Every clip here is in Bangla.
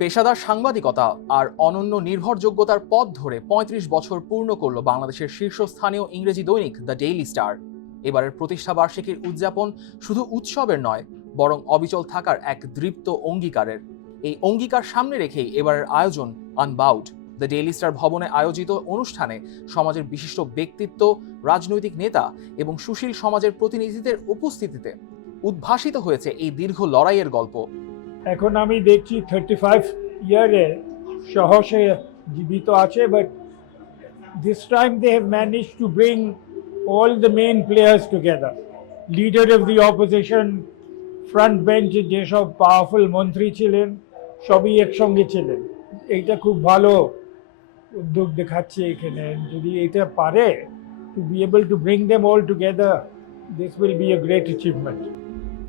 পেশাদার সাংবাদিকতা আর অনন্য নির্ভরযোগ্যতার পথ ধরে ৩৫ বছর পূর্ণ করল বাংলাদেশের শীর্ষস্থানীয় ইংরেজি দৈনিক দ্য ডেইলি স্টার। এবারের প্রতিষ্ঠা বার্ষিকীর উদযাপন শুধু উৎসবের নয়, বরং অবিচল থাকার এক দৃপ্ত অঙ্গীকারের। এই অঙ্গীকার সামনে রেখেই এবারের আয়োজন আনবাউড। দ্য ডেইলি স্টার ভবনে আয়োজিত অনুষ্ঠানে সমাজের বিশিষ্ট ব্যক্তিত্ব, রাজনৈতিক নেতা এবং সুশীল সমাজের প্রতিনিধিদের উপস্থিতিতে উদ্ভাসিত হয়েছে এই দীর্ঘ লড়াইয়ের গল্প। এখন আমি দেখছি 35 ইয়ারে সহসে জীবিত আছে, but this time they have managed to bring all the main players together. Leader of the opposition, front bench যেসব পাওয়ারফুল মন্ত্রী ছিলেন সবই একসঙ্গে ছিলেন। এইটা খুব ভালো উদ্যোগ দেখাচ্ছে এখানে। যদি এটা পারে to be able to bring them all together, this will be a great achievement.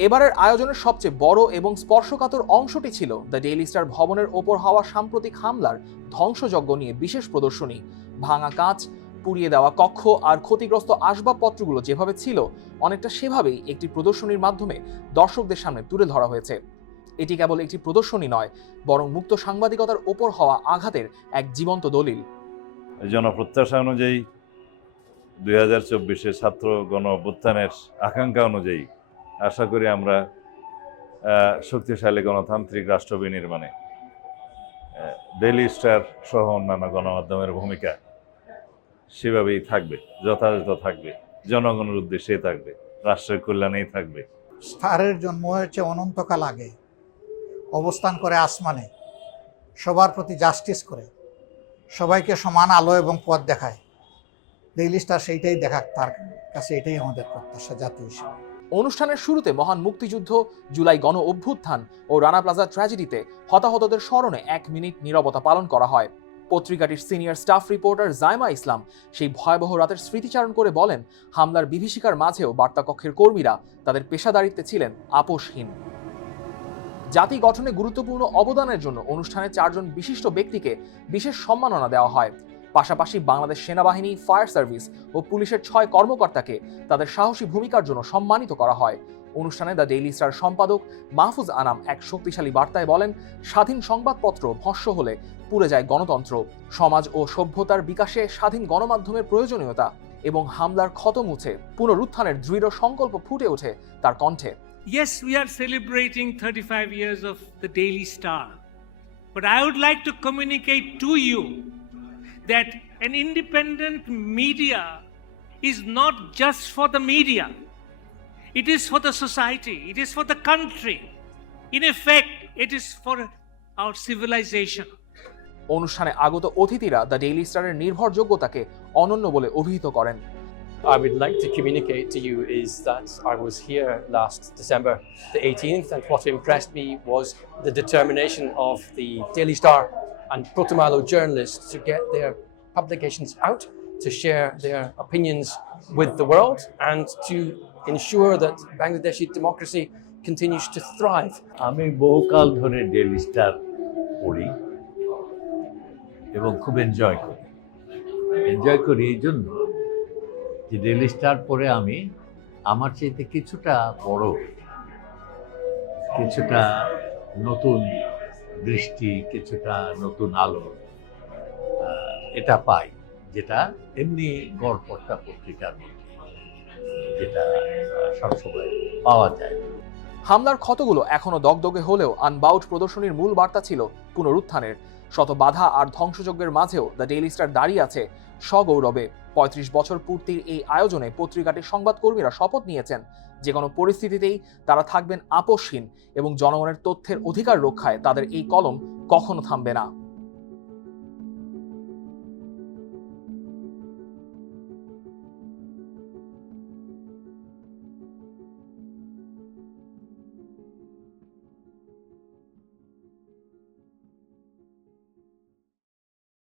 এবারের আয়োজনের সবচেয়ে বড় এবং স্পর্শকাতর অংশটি ছিল দ্য ডেইলি স্টার ভবনের ওপর হওয়া সাম্প্রতিক হামলার ধ্বংসযজ্ঞ নিয়ে বিশেষ প্রদর্শনী। ভাঙা কাঁচ, পুড়িয়ে দেওয়া কক্ষ আর ক্ষতিগ্রস্ত আসবাবপত্রগুলো যেভাবে ছিল, অনেকটা সেভাবেই একটি প্রদর্শনীর মাধ্যমে দর্শকদের সামনে তুলে ধরা হয়েছে। এটি কেবল একটি প্রদর্শনী নয়, বরং মুক্ত সাংবাদিকতার ওপর হওয়া আঘাতের এক জীবন্ত দলিল। জনপ্রত্যাশা অনুযায়ী 2024 ছাত্র গণ অভ্যুত্থানের আকাঙ্ক্ষা অনুযায়ী আশা করি আমরা শক্তিশালী গণতান্ত্রিক রাষ্ট্র বিনির্মাণে ডেইলি স্টার সহ অন্যান্য গণমাধ্যমের ভূমিকা সেভাবেই থাকবে, যথাযথ থাকবে, জনগণের উদ্দেশ্যেই থাকবে, রাষ্ট্রের কল্যাণেই থাকবে। স্টারের জন্ম হয়েছে অনন্তকাল আগে, অবস্থান করে আসমানে, সবার প্রতি জাস্টিস করে, সবাইকে সমান আলো এবং পথ দেখায়। ডেইলি স্টার সেইটাই দেখাক, তার কাছে এটাই আমাদের প্রত্যাশা জাতীয় হিসেবে। অনুষ্ঠানের শুরুতে মহান মুক্তিযুদ্ধ, জুলাই গণ অভ্যুত্থান ও রানা প্লাজা ট্র্যাজেডিতে হতাহতদের স্মরণে 1 মিনিট নীরবতা পালন করা হয়। পত্রিকাটির সিনিয়র স্টাফ রিপোর্টার জাইমা ইসলাম সেই ভয়াবহ রাতের স্মৃতিচারণ করে বলেন, হামলার বিভীষিকার মাঝেও বার্তাকক্ষের কর্মীরা তাদের পেশাদারিত্বে ছিলেন আপোষহীন। জাতি গঠনে গুরুত্বপূর্ণ অবদানের জন্য অনুষ্ঠানে 4 জন বিশিষ্ট ব্যক্তিকে বিশেষ সম্মাননা দেওয়া হয়। পাশাপাশি বাংলাদেশ সেনাবাহিনী, ফায়ার সার্ভিস ও পুলিশের 6 কর্মকর্তাকে তাদের সাহসী ভূমিকার জন্য সম্মানিত করা হয়। অনুষ্ঠানে দ্য ডেইলি স্টার সম্পাদক মাহফুজ আনাম এক শক্তিশালী বার্তায় বলেন, স্বাধীন সংবাদপত্র ভস্ম হলে পুড়ে যায় গণতন্ত্র। সমাজ ও সভ্যতার বিকাশে স্বাধীন গণমাধ্যমের প্রয়োজনীয়তা এবং হামলার ক্ষত মুছে পুনরুত্থানের দৃঢ় সংকল্প ফুটে ওঠে তার কণ্ঠে। Yes, we are celebrating 35 years of the Daily Star. But I would like to communicate to you that an independent media is not just for the media. It is for the society. It is for the country. In effect, it is for our civilization. অনুষ্ঠানে আগত অতিথিরা দ্য ডেইলি স্টারের নির্ভরযোগ্যতাকে অনন্য বলে অভিহিত করেন। I would like to communicate to you is that I was here last December the 18th, and what impressed me was the determination of the Daily Star and Proto-Milo journalists to get their publications out, to share their opinions with the world, and to ensure that Bangladeshi democracy continues to thrive. আমি বহুকাল ধরে ডেইলি স্টার পড়ি এবং খুব এনজয় করি এই জন্য যে ডেইলি স্টার পড়ে আমি আমার চাইতে কিছুটা বড়, কিছুটা নতুন দৃষ্টি, কিছুটা নতুন আলো এটা পাই, যেটা এমনি গড়পড়তা পত্রিকার মধ্যে যেটা সবসময় পাওয়া যায়। হামলার ক্ষতগুলো এখনো দগদগে হলেও আনবাউড প্রদর্শনীর মূল বার্তা ছিল পুনরুত্থানের। শত বাধা আর ধ্বংসযজ্ঞের মাঝেও দ্য ডেইলি স্টার দাঁড়িয়ে আছে সগৌরবে। 35 বছর পূর্তির এই আয়োজনে পত্রিকাটির সংবাদকর্মীরা শপথ নিয়েছেন যে কোনো পরিস্থিতিতেই তারা থাকবেন আপোষহীন এবং জনগণের তথ্যের অধিকার রক্ষায় তাদের এই কলম কখনো থামবে না।